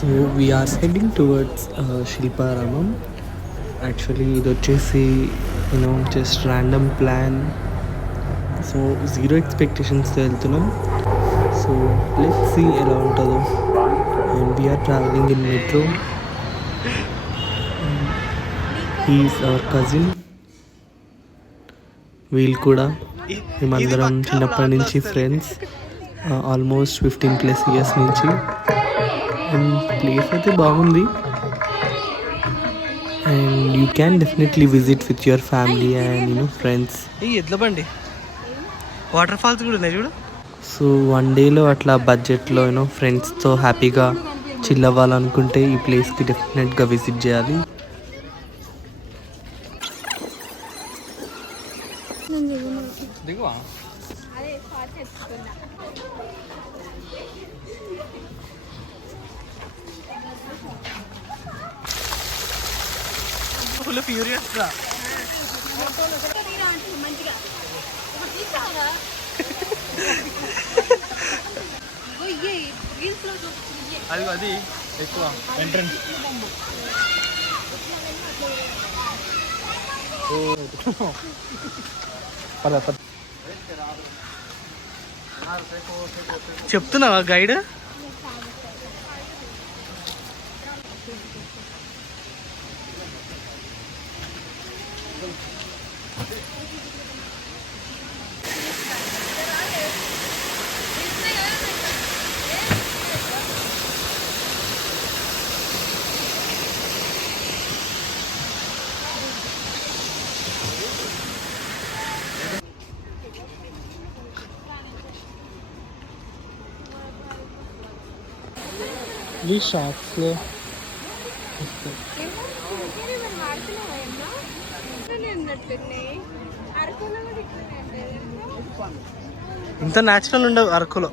So we are heading towards Shilparamam. Actually, ఇది వచ్చేసి just random plan. So zero ఎక్స్పెక్టేషన్స్తో వెళ్తున్నాం. సో లెట్స్ సీ ఎలా ఉంటుందో. And we're travelling in metro. He is our cousin. వీళ్ళు కూడా మేమందరం చిన్నప్పటి నుంచి ఫ్రెండ్స్, ఆల్మోస్ట్ 15+ ఇయర్స్ నుంచి. అండ్ ప్లేస్ అయితే బాగుంది. And you can definitely visit with your family and friends. ఎట్లా బండి వాటర్ ఫాల్స్ కూడా ఉన్నాయి చూడు. సో 1 డేలో అట్లా బడ్జెట్లో ఫ్రెండ్స్తో హ్యాపీగా చిల్ అవ్వాలనుకుంటే ఈ ప్లేస్కి డెఫినెట్గా విజిట్ చేయాలి. ఫుల్ ఫ్యూరియస్ గా అది ఎక్కువ ఎంట్రన్స్. చెప్తున్నావా గైడ్? ఈ షాప్స్లో ఇంత న్యాచురల్ ఉండవు అరకులో.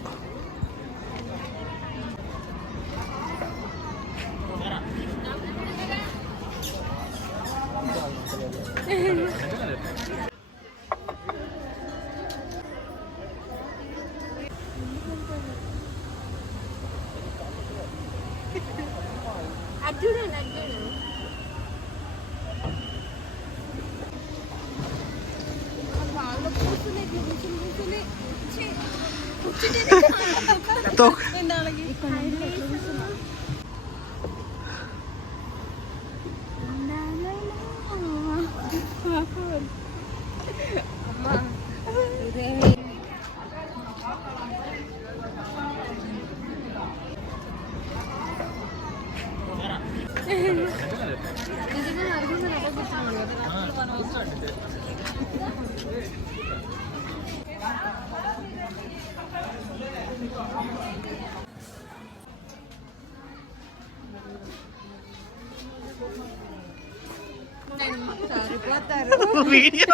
Video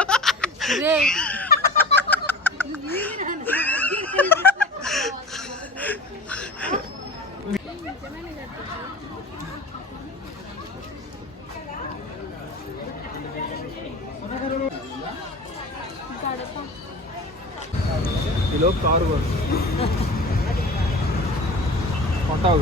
car కొంటావుగా.